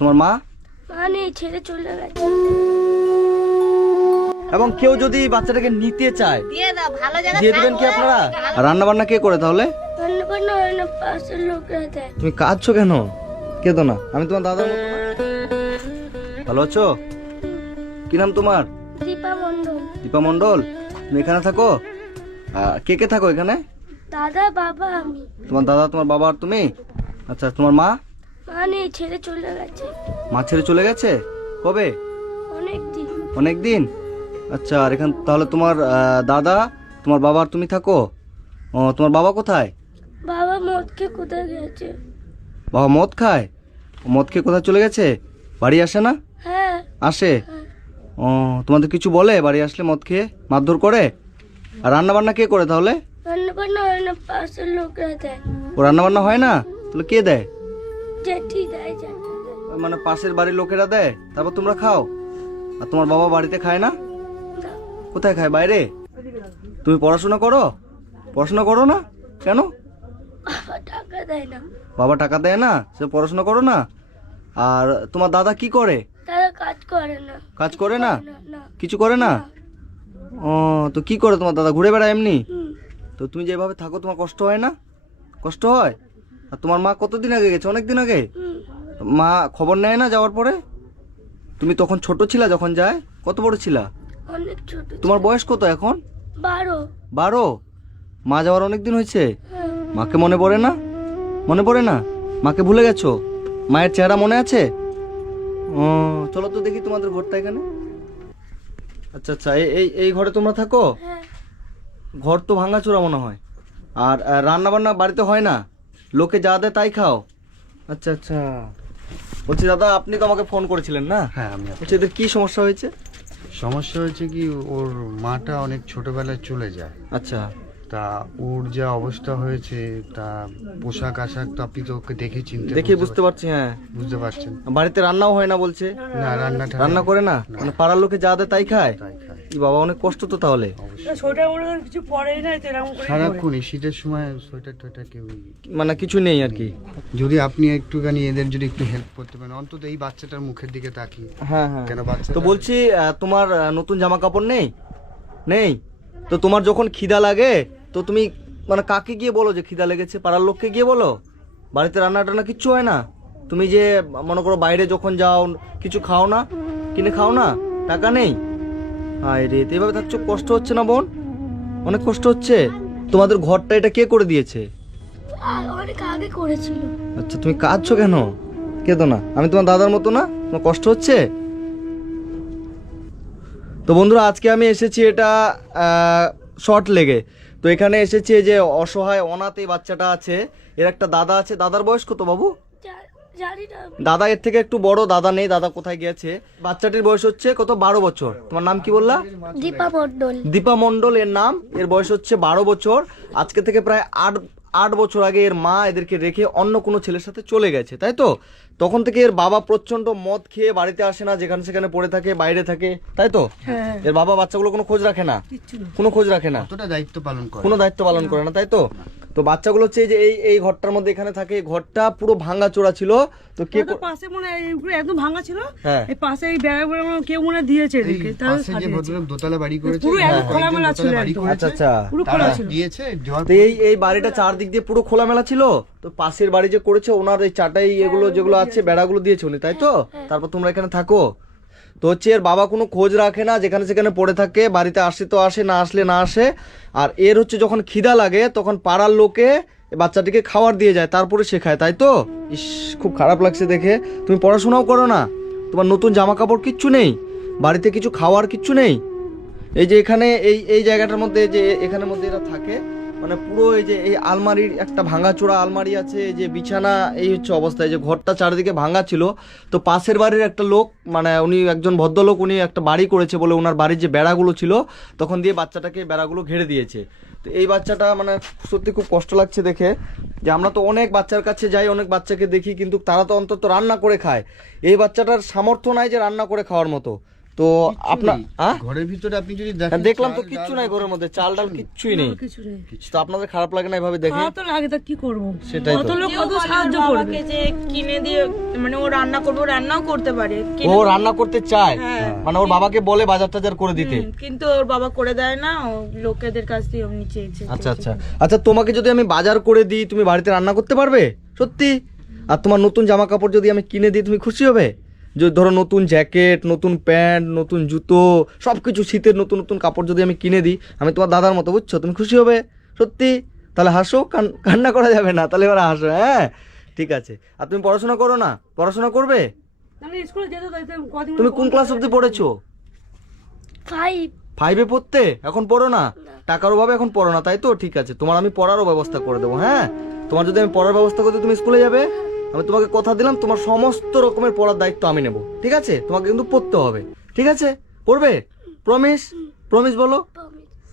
তোমার মা? মা নেই, ছেড়ে চলে গেছে। এবং কেউ যদি বাচ্চাটাকে নিতে চায় দিয়ে দাও, ভালো জায়গা দিয়ে দিবেন কি আপনারা? আর রান্না বান্না কে করে তাহলে? রান্না বান্না হয় না, পাশের লোকরা দেয়। তুমি কাঁদছো কেন? কেঁদো না, আমি তোমার দাদার মতো না। ভালো আছো? কি নাম তোমার? দীপা মণ্ডল। দীপা মণ্ডল। তুমি এখানে থাকো? কে কে থাকো এখানে? দাদা, বাবা, আমি। তোমার দাদা, তোমার বাবা আর তুমি? আচ্ছা, তোমার মা? মা নেই, ছেড়ে চলে গেছে। মা ছেড়ে চলে গেছে? কবে? অনেক দিন। অনেক দিন। আচ্ছা, আর এখান তাহলে তোমার দাদা, তোমার বাবা আর তুমি থাকো? ও, তোমার বাবা কোথায়? বাবা মদকে কোথায় গেছে? বাবা মদ খায়? মদ খেয়ে কোথায় চলে গেছে? বাড়ি আসে না? হ্যাঁ। আসে? হ্যাঁ। ও, তোমাদের কিছু বলে বাড়ি আসলে মদ খেয়ে মারধর করে? আর রান্না বান্না কে করে তাহলে? রান্না বান্না হয় না, পাশের লোকরা দেয়। ও, রান্না বান্না হয় না? তাহলে কে দেয়? জেঠি দেয়, জেঠি দেয়। মানে পাশের বাড়ির লোকেরা দেয়, তারপর তোমরা খাও? আর তোমার বাবা বাড়িতে খায় না? না, কোথায় খায়? বাইরে? তুমি পড়াশোনা করো? পড়াশোনা করো না কেন? বাবা টাকা দেয় না। বাবা টাকা দেয় না, সে পড়াশোনা করো না? আর তোমার দাদা কি করে? তারা কাজ করে না। কাজ করে না? না, না। কিছু করে না? ও, তো কি করে তোমার দাদা? ঘুরে বেড়ায় এমনি? হুম। তো তুমি যেভাবে থাকো তোমার কষ্ট হয় না? কষ্ট হয়? আর তোমার মা কতদিন আগে গেছে? অনেক দিন আগে? হুম। মা খবর নেয় না যাওয়ার পরে? তুমি তখন ছোট ছিলা যখন যায়? কত বড় ছিলা? অনেক ছোট। তোমার বয়স কত এখন? 12। 12? মা যাওয়ার অনেক দিন হয়েছে? হ্যাঁ। মাকে মনে পড়ে না? মনে পড়ে না? মাকে ভুলে গেছো? মায়ের চেহারা মনে আছে? ও, চলো তো দেখি তোমাদের ঘরটা এখানে। আচ্ছা আচ্ছা, এই এই ঘরে তোমরা থাকো? হ্যাঁ। ঘর তো ভাঙাচোরা মনে হয়। আর রান্না বান্না বাড়িতে হয় না? লোকে যা দেয় তাই খাও? আচ্ছা আচ্ছা। বলছি দাদা, আপনি তো আমাকে ফোন করেছিলেন না? হ্যাঁ, আমি বলছি এদের কি সমস্যা হয়েছে? সমস্যা হয়েছে কি, ওর মাটা অনেক ছোটবেলায় চলে যায়। আচ্ছা। তা ওর যা অবস্থা হয়েছে, তা পোশাক আশাক তো আপনি তো ওকে দেখে চিনতে দেখে বুঝতে পারছি, হ্যাঁ। বুঝতে পারছেন। বাড়িতে রান্নাও হয় না বলছে? না, রান্না করে না? মানে পাড়ার লোকে যা দেয় তাই খায়? তাই খায়। কি বাবা, অনেক কষ্ট তো তাহলে। সারাক্ষণই শীতের সময় সোয়েটার টোয়েটার কেউ মানে কিছু নেই আর কি। যদি আপনি একটুখানি এদের যদি একটু হেল্প করতে পারেন, অন্তত এই বাচ্চাটার মুখের দিকে তাকিয়ে। হ্যাঁ হ্যাঁ। কেন বাচ্চা তো বলছি তোমার নতুন জামা কাপড় নেই? নেই? তো তোমার যখন খিদা লাগে তো তুমি মানে কাকে গিয়ে বলো যে খিদা লেগেছে? পাড়ার লোককে গিয়ে বলো? বাড়িতে রান্না টান্না কিচ্ছু হয় না? তুমি যে মনে করো বাইরে যখন যাও কিছু খাও না? কিনে খাও না? টাকা নেই? হায় রে, তো এভাবে থাকছো, কষ্ট হচ্ছে না বোন? অনেক কষ্ট হচ্ছে? তোমাদের ঘরটা এটা কে করে দিয়েছে? আর অনেক আগে করেছিল। আচ্ছা, তুমি কাঁদছো কেন? কেঁদো না, আমি তোমার দাদার মতো না? তোমার কষ্ট হচ্ছে? তো বন্ধুরা, আজকে আমি এসেছি এটা শর্ট লেগে। তো এখানে এসেছি যে অসহায় অনাথ এই বাচ্চাটা আছে, এর একটা দাদা আছে। দাদার বয়স কত বাবু? জানি না। দাদা এর থেকে একটু বড়, দাদা নেই, দাদা কোথায় গেছে। বাচ্চাটির বয়স হচ্ছে কত? 12 বছর। তোমার নাম কি বললা? দীপা মণ্ডল। দীপা মণ্ডল এর নাম। এর বয়স হচ্ছে 12 বছর। আজকে থেকে প্রায় আট বছর আগে এর মা এদেরকে রেখে অন্য কোনো ছেলের সাথে চলে গেছে, তাই তো? তখন থেকে এর বাবা প্রচন্ড মদ খেয়ে বাড়িতে আসে না, যেখানে সেখানে পড়ে থাকে, বাইরে থাকে, তাই তো? এর বাবা বাচ্চাগুলো কোনো খোঁজ রাখে না, কোনো খোঁজ রাখে না, কতটা দায়িত্ব পালন করে? কোনো দায়িত্ব পালন করে না, তাই তো? তো বাচ্চাগুলো হচ্ছে যে এই ঘরটার মধ্যে এখানে থাকে। এই ঘরটা পুরো ভাঙা চোরা ছিল। তো কে পাশে মনে হয় এইগুলো একদম ভাঙা ছিল। হ্যাঁ। এই পাশে এই বেড়াগুলো কেউ মনে হয় দিয়েছে এই এদিকে, তাহলে পাশে যে ভদ্রলোক দোতলা বাড়ি করেছে, পুরো একদম হ্যাঁ, খোলামেলা একজন ছিল দোতলা বাড়ি একদম। করেছে, আচ্ছা আচ্ছা। পুরো তারা খোলা ছিল। দিয়েছে জল। তো এই বাড়িটা চারদিক দিয়ে পুরো খোলামেলা ছিল। তো পাশের বাড়ি যে করেছে ওনার এই চাটাই এগুলো যেগুলো আছে বেড়াগুলো দিয়েছে উনি, তাই তো? তারপর তোমরা এখানে থাকো। তো হচ্ছে এর বাবা কোনো খোঁজ রাখে না, যেখানে সেখানে পড়ে থাকে, বাড়িতে আসে তো আসে, না আসলে না আসে। আর এর হচ্ছে যখন খিদা লাগে তখন পাড়ার লোকে বাচ্চাটিকে খাবার দিয়ে যায়, তারপরে সে খায়, তাই তো? ইস, খুব খারাপ লাগছে দেখে। তুমি পড়াশোনাও করো না, তোমার নতুন জামা কাপড় কিচ্ছু নেই, বাড়িতে কিছু খাওয়ার কিচ্ছু নেই। এই যে এখানে এই জায়গাটার মধ্যে যে এখানের মধ্যে এরা থাকে, মানে পুরো এই যে এই আলমারির একটা ভাঙাচোরা আলমারি আছে, এই যে বিছানা, এই হচ্ছে অবস্থা। এই যে ঘরটা চারিদিকে ভাঙা ছিল। তো পাশের বাড়ির একটা লোক, মানে উনি একজন ভদ্রলোক, উনি একটা বাড়ি করেছে বলে ওনার বাড়ির যে বেড়াগুলো ছিল তখন দিয়ে বাচ্চাটাকে বেড়াগুলো ঘিরে দিয়েছে। তো এই বাচ্চাটা মানে সত্যি খুব কষ্ট লাগছে দেখে, যে আমরা তো অনেক বাচ্চার কাছে যাই, অনেক বাচ্চাকে দেখি, কিন্তু তারা তো অন্তত রান্না করে খায়। এই বাচ্চাটার সামর্থ্য নাই যে রান্না করে খাওয়ার মতো। তো আপনার ঘরের ভিতরে আপনি যদি হ্যাঁ, দেখেন দেখলাম তো চাল, কিচ্ছু ডাল, নাই ঘরের মধ্যে, চাল ডাল কিচ্ছুই নেই। কিছু নেই। তো আপনাদের খারাপ লাগে না এভাবে দেখে? খাওয়া তো লাগে, তা কি করবো? সেটাই কত তো। লোক কত সাহায্য করবে। বাবাকে যে কিনে দিয়ে মানে ও রান্না করবে, ও রান্নাও করতে পারে ও রান্না করতে চায়, হ্যাঁ। মানে ওর বাবাকে বলে বাজার টাজার করে দিতে। কিন্তু ওর বাবা করে দেয় না, ও লোকেদের কাছ দিয়ে এমনি চেয়েছে। আচ্ছা আচ্ছা আচ্ছা, তোমাকে যদি আমি বাজার করে দিই তুমি বাড়িতে রান্না করতে পারবে সত্যি? আর তোমার নতুন জামা কাপড় যদি আমি কিনে দিই তুমি খুশি হবে? যদি ধরো নতুন জ্যাকেট, নতুন প্যান্ট, নতুন জুতো, সব কিছু শীতের নতুন নতুন কাপড় যদি আমি কিনে দিই, আমি তোমার দাদার মতো, বুঝছো? তুমি খুশি হবে সত্যি? তাহলে হাসো, কান্না করা যাবে না, তাহলে এবার হাসো। হ্যাঁ ঠিক আছে। আর তুমি পড়াশোনা করো না? পড়াশোনা করবে? তাহলে স্কুলে যেতে তো কদিন। তুমি কোন ক্লাস অবধি পড়েছো? 5 5-এ পড়তে? এখন পড়ো না? টাকার অভাবে এখন পড়ো না, তাই তো? ঠিক আছে, তোমার আমি পড়ারও ব্যবস্থা করে দেবো। হ্যাঁ, তোমার যদি আমি পড়ার ব্যবস্থা করতে তুমি স্কুলে যাবে, আমি তোমাকে কথা দিলাম তোমার সমস্ত রকমের পড়ার দায়িত্ব আমি নেব, ঠিক আছে? তোমাকে কিন্তু পড়তে হবে, ঠিক আছে? পড়বে? প্রমিস? প্রমিস বলো,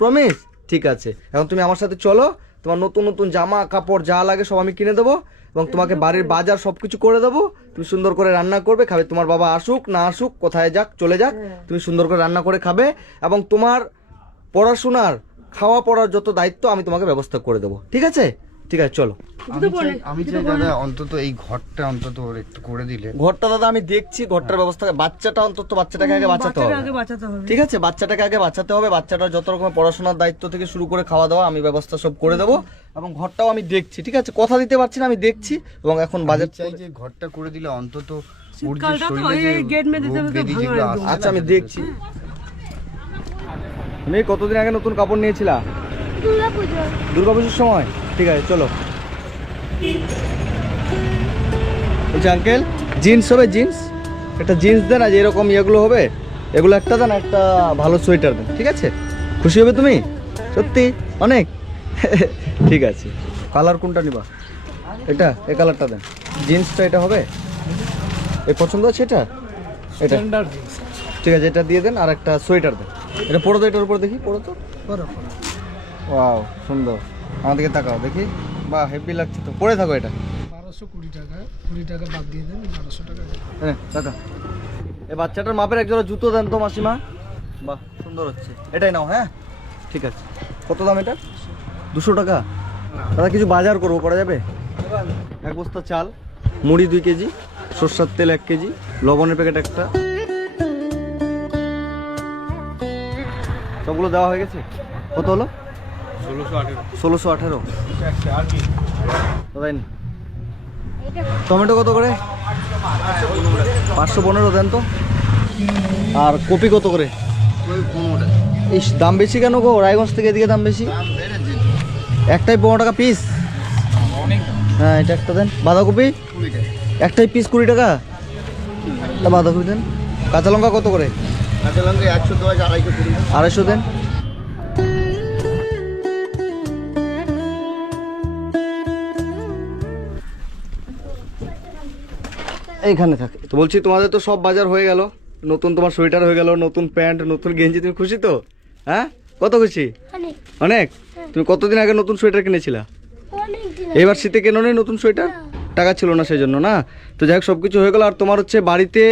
প্রমিস? ঠিক আছে, এখন তুমি আমার সাথে চলো, তোমার নতুন নতুন জামা কাপড় যা লাগে সব আমি কিনে দেবো এবং তোমাকে বাড়ির বাজার সব কিছু করে দেবো। তুমি সুন্দর করে রান্না করবে, খাবে। তোমার বাবা আসুক না আসুক, কোথায় যাক চলে যাক, তুমি সুন্দর করে রান্না করে খাবে এবং তোমার পড়াশোনার খাওয়া পড়ার যত দায়িত্ব আমি তোমাকে ব্যবস্থা করে দেবো, ঠিক আছে? ঠিক আছে, চলো। আমি চাই দাদা অন্তত এই ঘরটা অন্তত ওর একটু করে দিলে। ঘরটা দাদা আমি দেখছি, ঘরটার ব্যবস্থা, বাচ্চাটা অন্তত বাচ্চাটাকে আগে বাঁচাতে হবে, আগে বাঁচাতে হবে। ঠিক আছে? বাচ্চাটাকে আগে বাঁচাতে হবে, বাচ্চাটার যত রকমের পড়াশোনার দায়িত্ব থেকে শুরু করে খাওয়া দাওয়া আমি ব্যবস্থা সব করে দেবো এবং ঘরটাও আমি দেখছি, ঠিক আছে? কথা দিতে পারছি না, আমি দেখছি এবং এখন আমি বাজেট চাই যে ঘরটা করে দিলে অন্তত ওর যে শীতকালটা তো শরীরে যে এই গেট মেরে দিতে রোগ হবে তো ব্যাধি ভাঙা যেগুলো একদম। আসে, আচ্ছা আমি দেখছি। তুমি কতদিন আগে নতুন কাপড় নিয়েছিলা? দুর্গাপুজো। দুর্গাপুজোর সময়? ঠিক আছে, চলো। বলছি আঙ্কেল, জিন্স হবে? জিন্স একটা জিন্স দেন, আর এরকম ইয়েগুলো হবে, এগুলো একটা দেন, একটা ভালো সোয়েটার দেন, ঠিক আছে? খুশি হবে তুমি সত্যি অনেক? ঠিক আছে, কালার কোনটা নিবা? এটা, এই কালারটা দেন। জিন্সটা এটা হবে? এই পছন্দ আছে এটা? এটা ঠিক আছে, এটা দিয়ে দেন আর একটা সোয়েটার দেন। এটা পরো তো, এটার উপর দেখি, পরো তো। ওয়াও সুন্দর, আমার দিকে তাকাও দেখি, বাহ হেভি লাগছে তো। পরে থাকো এটা। 1220 টাকা, 20 টাকা বাদ দিয়ে দেন, 1200 টাকা। হ্যাঁ টাকা। এই বাচ্চাটার মাপের একজোড়া জুতো দেন তো মাসিমা। বাহ সুন্দর হচ্ছে, এটাই নাও। হ্যাঁ ঠিক আছে। কত দাম এটা? 200 টাকা। দাদা কিছু বাজার করবো, করা যাবে? এক বস্তা চাল, মুড়ি 2 কেজি, সরষের তেল 1 কেজি, লবণের প্যাকেট একটা। সবগুলো দেওয়া হয়ে গেছে? কত হলো? 1618। দাদা টমেটো কত করে? 515 দেন তো। আর কপি কত করে? ইস দাম বেশি কেন গো? রায়গঞ্জ থেকে এদিকে দাম বেশি। একটাই 15 টাকা পিস? হ্যাঁ এটা একটা দেন। বাঁধাকপি একটাই পিস 20 টাকা? তা বাঁধাকপি দেন। কাঁচা লঙ্কা কত করে? কাঁচা লঙ্কা 110, 250, 250 দেন। এইখানে থাকে তো। বলছি তোমাদের তো সব বাজার হয়ে গেল, নতুন তোমার সোয়েটার হয়ে গেল, নতুন প্যান্ট, নতুন গেঞ্জি, তুমি খুশি তো? হ্যাঁ কত খুশি? অনেক অনেক। তুমি কতদিন আগে নতুন সোয়েটার কিনেছিলা? অনেক দিন। এবার শীতে কেন নেই নতুন সোয়েটার? টাকা ছিল না সেই জন্য না? তো যাই হোক সব কিছু হয়ে গেল। আর তোমার হচ্ছে বাড়িতে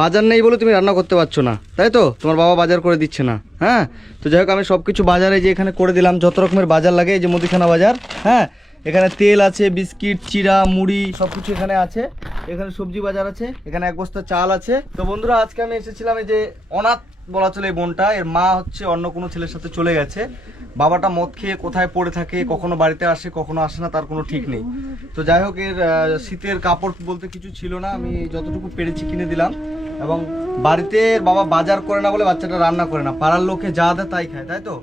বাজার নেই বলে তুমি রান্না করতে পারছো না, তাই তো? তোমার বাবা বাজার করে দিচ্ছে না। হ্যাঁ তো যাই হোক আমি সব কিছু বাজারে যে এখানে করে দিলাম, যত রকমের বাজার লাগে, এই যে মুদিখানা বাজার। হ্যাঁ এখানে তেল আছে, বিস্কিট, চিড়া, মুড়ি সব কিছু এখানে আছে। এখানে সবজি বাজার আছে, এখানে 1 বস্তা চাল আছে। তো বন্ধুরা আজকে আমি এসেছিলাম, এই যে অনাথ বলা চলে এই বোনটা, এর মা হচ্ছে অন্য কোনো ছেলের সাথে চলে গেছে। বাবাটা মদ খেয়ে কোথায় পড়ে থাকে, কখনো বাড়িতে আসে কখনো আসে না, তার কোনো ঠিক নেই। তো যাই হোক এর শীতের কাপড় বলতে কিছু ছিল না, আমি যতটুকু পেরেছি কিনে দিলাম। এবং বাড়িতে এর বাবা বাজার করে না বলে বাচ্চাটা রান্না করে না, পাড়ার লোকে যা দেয় তাই খায়, তাই তো?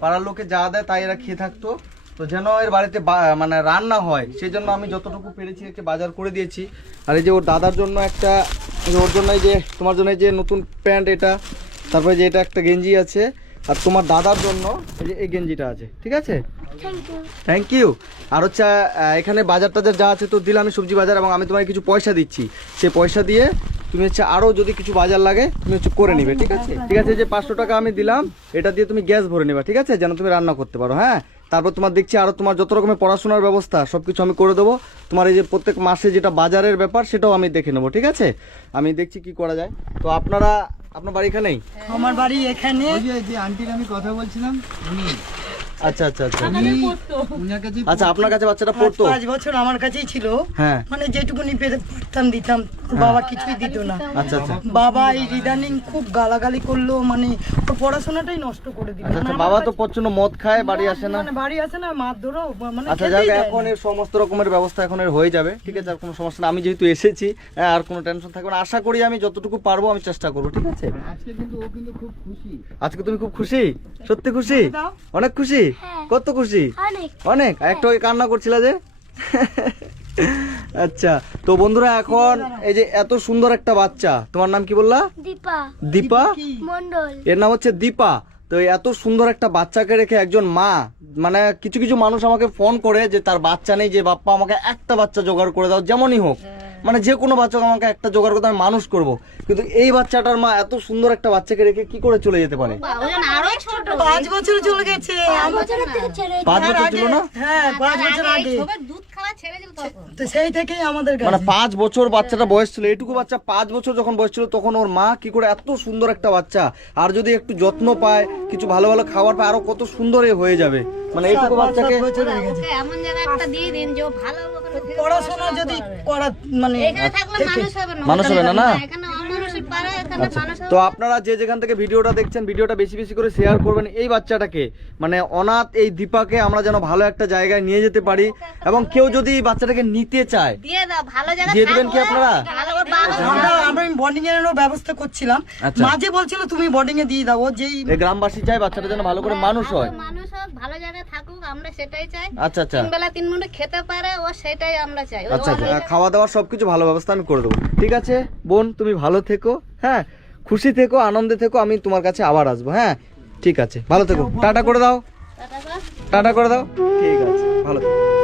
পাড়ার লোকে যা দেয় তাই এরা খেয়ে থাকতো। তো যেন এর বাড়িতে মানে রান্না হয় সেই জন্য আমি যতটুকু পেরেছি একে বাজার করে দিয়েছি। আর এই যে ওর দাদার জন্য একটা, ওর জন্য এই যে তোমার জন্য এই যে নতুন প্যান্ট এটা, তারপরে যে এটা একটা গেঞ্জি আছে, আর তোমার দাদার জন্য এই যে এই গেঞ্জিটা আছে, ঠিক আছে? Thank you. Thank you. আর হচ্ছে এখানে বাজার টাজার যা আছে তো দিলাম আমি, সবজি বাজার, এবং আমি তোমাকে কিছু পয়সা দিচ্ছি। সেই পয়সা দিয়ে তুমি হচ্ছে আরও যদি কিছু বাজার লাগে তুমি হচ্ছে করে নিবে, ঠিক আছে? ঠিক আছে, যে 500 টাকা আমি দিলাম, এটা দিয়ে তুমি গ্যাস ভরে নিবা, ঠিক আছে? যেন তুমি রান্না করতে পারো। হ্যাঁ তারপর তোমার দেখছি আরও তোমার যত রকমের পড়াশোনার ব্যবস্থা সব কিছু আমি করে দেবো। তোমার এই যে প্রত্যেক মাসে যেটা বাজারের ব্যাপার সেটাও আমি দেখে নেবো, ঠিক আছে? আমি দেখছি কি করা যায়। তো আপনারা আপনার বাড়ি এখানেই? আমার বাড়ি এখানে। ওই যে আন্টির আমি কথা বলছিলাম উনি আচ্ছা আচ্ছা আচ্ছা উনার কাছে আচ্ছা, আপনার কাছে বাচ্চাটা পড়তো? 5 বছর আমার কাছেই ছিল। হ্যাঁ মানে যেটুকুনি পেতে পারতাম দিতাম, ওর বাবা কিছুই দিত না। আচ্ছা আচ্ছা বাবা এই ইদানিং খুব গালাগালি করলো, মানে ওর পড়াশোনাটাই নষ্ট করে দিল। আচ্ছা আচ্ছা, বাবা তো প্রচন্ড মদ খায়, বাড়ি আসে না? মানে বাড়ি আসে না, মারধরও মানে আচ্ছা খেতেই যাক, দেয় এখন না। এর সমস্ত রকমের ব্যবস্থা এখন এর হয়ে যাবে, ঠিক আছে? আর কোনো সমস্যা না, আমি যেহেতু এসেছি, হ্যাঁ, আর কোনো টেনশন থাকবে না। আশা করি আমি যতটুকু পারবো আমি চেষ্টা করবো, ঠিক আছে? আজকে কিন্তু ও কিন্তু খুব খুশি। আজকে তুমি খুব খুশি? সত্যি খুশি? দাও। অনেক খুশি? হ্যাঁ। কত খুশি? অনেক। অনেক? একটু আগে কান্না করছিলা যে? আচ্ছা, তো বন্ধুরা এখন এই যে এত সুন্দর একটা বাচ্চা, তোমার নাম কি বললা? দীপা দীপা? মন্ডল। এর নাম হচ্ছে দীপা। তো এই এত সুন্দর একটা বাচ্চাকে রেখে একজন মা, মানে কিছু কিছু মানুষ আমাকে ফোন করে যে তার বাচ্চা নেই, যে বাপ্পা আমাকে একটা বাচ্চা জোগাড় করে দাও, যেমনই হোক, মানে যে কোনো বাচ্চাকে আমাকে একটা জোগাড় করতে আমি মানুষ করব। কিন্তু এই বাচ্চাটার মা এত সুন্দর একটা বাচ্চাকে রেখে কি করে চলে যেতে পারে? 5 বছর চলে গেছে। 5 বছরের থেকে ছেড়ে 5 বছর ছিল না? হ্যাঁ 5 বছর আগে। তো সেই থেকেই আমাদের মানে কাছে। 5 বছর বাচ্চাটা বয়স ছিল, এটুকু বাচ্চা 5 বছর যখন বয়স ছিল তখন ওর মা কি করে এত সুন্দর একটা বাচ্চা, আর যদি একটু যত্ন পায়, কিছু ভালো ভালো খাবার পায়, আরো কত সুন্দর এ হয়ে যাবে। মানে এইটুকু বাচ্চাকে 7 বছর হয়ে গেছে। এমন জায়গায় একটা দিয়ে দিন যে ও ভালো পড়াশোনা যদি করা মানে এখানে থাকলে মানুষ হবে না। মানুষ হবে না, না? এখানে অমানুষই পারে, এখানে মানুষ হবে। তো আপনারা যে যেখান থেকে ভিডিওটা দেখছেন, ভিডিওটা বেশি বেশি করে শেয়ার করবেন। এই বাচ্চাটাকে, মানে অনাথ এই দীপাকে আমরা যেন ভালো একটা জায়গায় নিয়ে যেতে পারি, এবং কেউ যদি এই বাচ্চাটাকে নিতে চায় দিয়ে দাও, ভালো জায়গায় দিয়ে দিবেন কি আপনারা? ভালো ওর বাবা আমরা বোর্ডিং এর ব্যবস্থা করছিলাম। আচ্ছা। মাঝে বলছিল তুমি বোর্ডিং এ দিয়ে দাও, যেই এই গ্রামবাসী চায় বাচ্চাটা যেন ভালো করে মানুষ হয়। মানুষ হোক, ভালো জায়গায় থাকুক, আমরা সেটাই চাই। আচ্ছা আচ্ছা 3 বেলা 3 মুঠো খেতে পারে, ও সেটাই আমরা চাই। আচ্ছা আচ্ছা, খাওয়া দাওয়া সবকিছু ভালো ব্যবস্থা আমি করে দেবো, ঠিক আছে? বোন তুমি ভালো থেকো, হ্যাঁ, খুশি থেকো, আনন্দে থেকো, আমি তোমার কাছে আবার আসবো, হ্যাঁ? ঠিক আছে, ভালো থেকো, টাটা করে দাও, টাটা করে দাও, ঠিক আছে, ভালো থেকো।